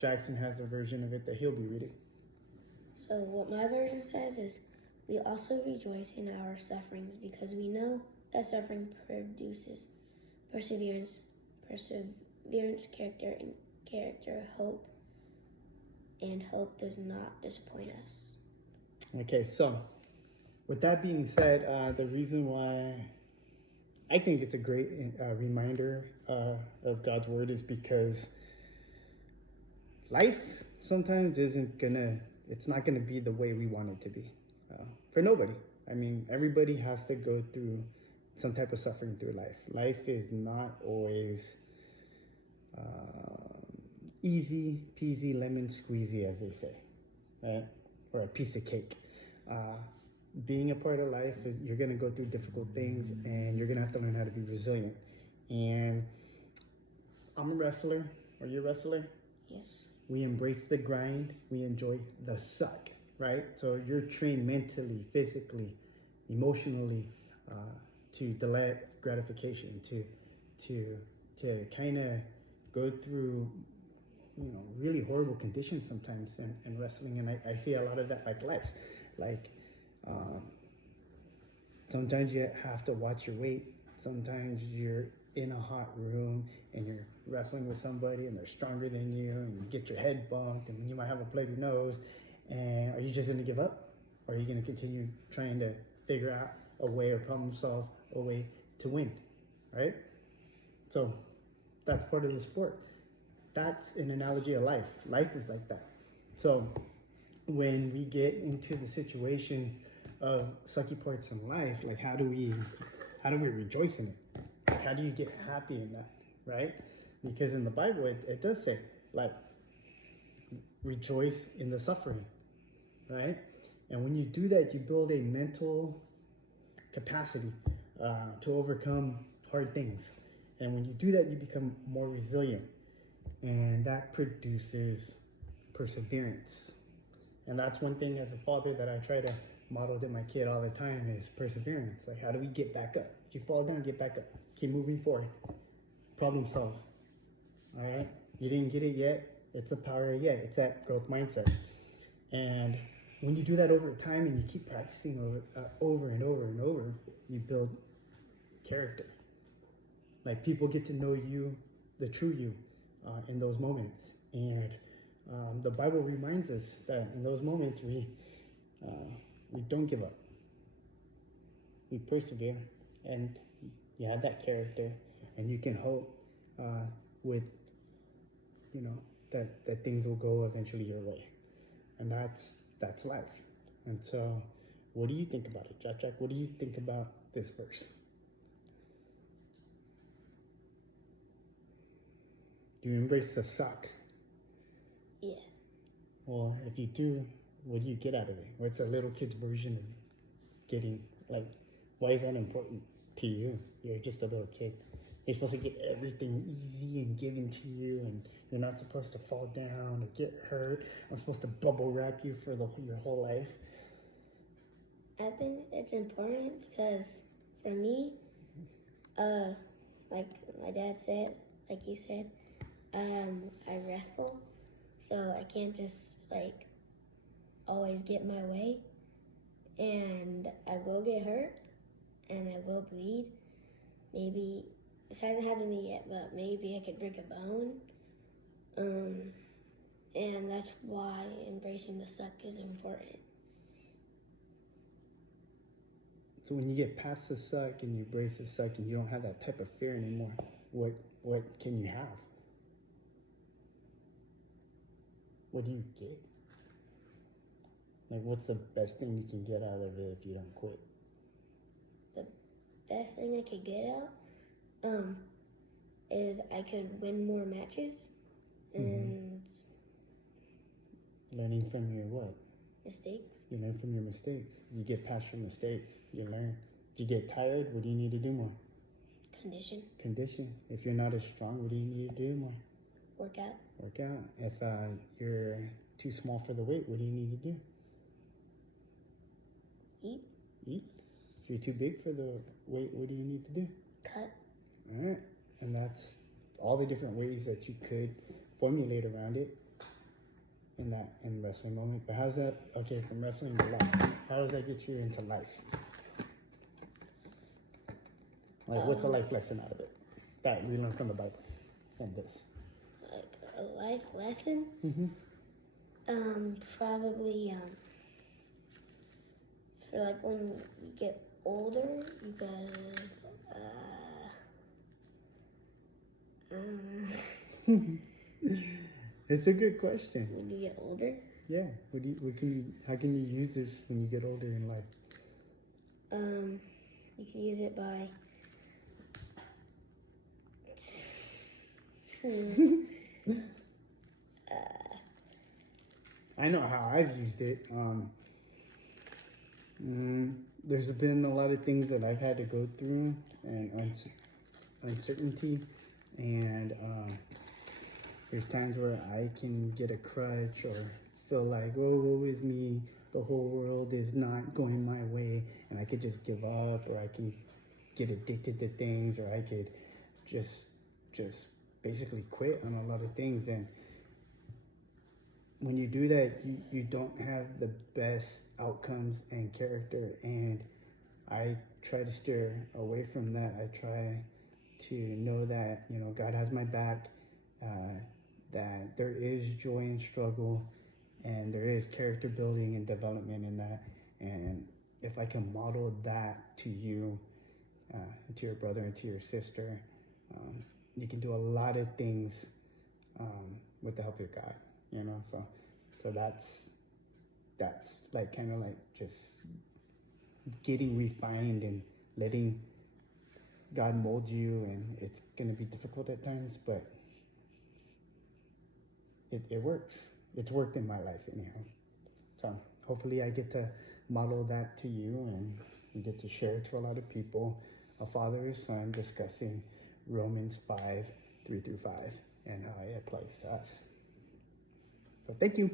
Jackson has a version of it that he'll be reading. So what my version says is, we also rejoice in our sufferings because we know that suffering produces perseverance, character, and character, hope, and hope does not disappoint us. Okay, so with that being said, the reason why I think it's a great reminder of God's word is because life sometimes it's not gonna be the way we want it to be for nobody. I mean, everybody has to go through some type of suffering through life. Life is not always easy peasy lemon squeezy, as they say, right? Or a piece of cake. Being a part of life, you're going to go through difficult things, and you're going to have to learn how to be resilient. And I'm a wrestler. Are you a wrestler? Yes. We embrace the grind. We enjoy the suck, right? So you're trained mentally, physically, emotionally to delay gratification, to kind of go through really horrible conditions sometimes in wrestling. And I see a lot of that like life. Like sometimes you have to watch your weight. Sometimes you're in a hot room and you're wrestling with somebody and they're stronger than you, and you get your head bumped and you might have a bloody nose. And are you just going to give up? Or are you going to continue trying to figure out a way or problem solve a way to win, right? So that's part of the sport. That's an analogy of life. Life is like that. So when we get into the situation of sucky parts in life, like how do we rejoice in it? Like, how do you get happy in that, right? Because in the Bible it does say like rejoice in the suffering, right? And when you do that, you build a mental capacity to overcome hard things. And when you do that, you become more resilient, and that produces perseverance. And that's one thing as a father that I try to model to my kid all the time is perseverance. Like, how do we get back up? If you fall down, get back up. Keep moving forward. Problem solved. All right? You didn't get it yet. It's the power of yet. It's that growth mindset. And when you do that over time and you keep practicing over and over and over, you build character. Like, people get to know you, the true you, in those moments. And the Bible reminds us that in those moments we don't give up. We persevere, and you have that character, and you can hope with that things will go eventually your way, and that's life. And so, what do you think about it, Jack? What do you think about this verse? Do you embrace the suck? Yeah. Well, if you do, what do you get out of it? What's a little kid's version of getting, like, why is that important to you? You're just a little kid. You're supposed to get everything easy and given to you, and you're not supposed to fall down or get hurt. I'm supposed to bubble wrap you for your whole life. I think it's important because for me, like my dad said, like you said, I wrestle, so I can't just like always get my way, and I will get hurt, and I will bleed. Maybe this hasn't happened to me yet, but maybe I could break a bone. And that's why embracing the suck is important. So when you get past the suck and you embrace the suck and you don't have that type of fear anymore, what can you have? What do you get? Like, what's the best thing you can get out of it if you don't quit? The best thing I could get out is I could win more matches and learning from your what? Mistakes. You learn from your mistakes. You get past your mistakes. You learn. If you get tired, what do you need to do more? Condition. If you're not as strong, what do you need to do more? Work out. If you're too small for the weight, what do you need to do? Eat. If you're too big for the weight, what do you need to do? Cut. All right. And that's all the different ways that you could formulate around it. in wrestling moment. But how's that? Okay, from wrestling to life. How does that get you into life? Like, what's a life lesson out of it that we learn from the Bible and this? Like a life lesson? Mm-hmm. Probably for like when you get older, you gotta It's a good question. when you get older, Yeah. How can you use this when you get older in life? you can use it by I know how I've used it. There's been a lot of things that I've had to go through and uncertainty, and there's times where I can get a crutch or feel like, oh, woe is me, the whole world is not going my way, and I could just give up, or I can get addicted to things, or I could just basically quit on a lot of things. And when you do that, you don't have the best outcomes and character. And I try to steer away from that. I try to know that, you know, God has my back, that there is joy in struggle, and there is character building and development in that. And if I can model that to you, to your brother and to your sister, you can do a lot of things with the help of God, you know. So that's like kind of like just getting refined and letting God mold you, and it's gonna be difficult at times, but it works. It's worked in my life anyhow. So hopefully I get to model that to you, and you get to share it to a lot of people. A father and son discussing Romans 5:3-5 and how it applies to us. So thank you.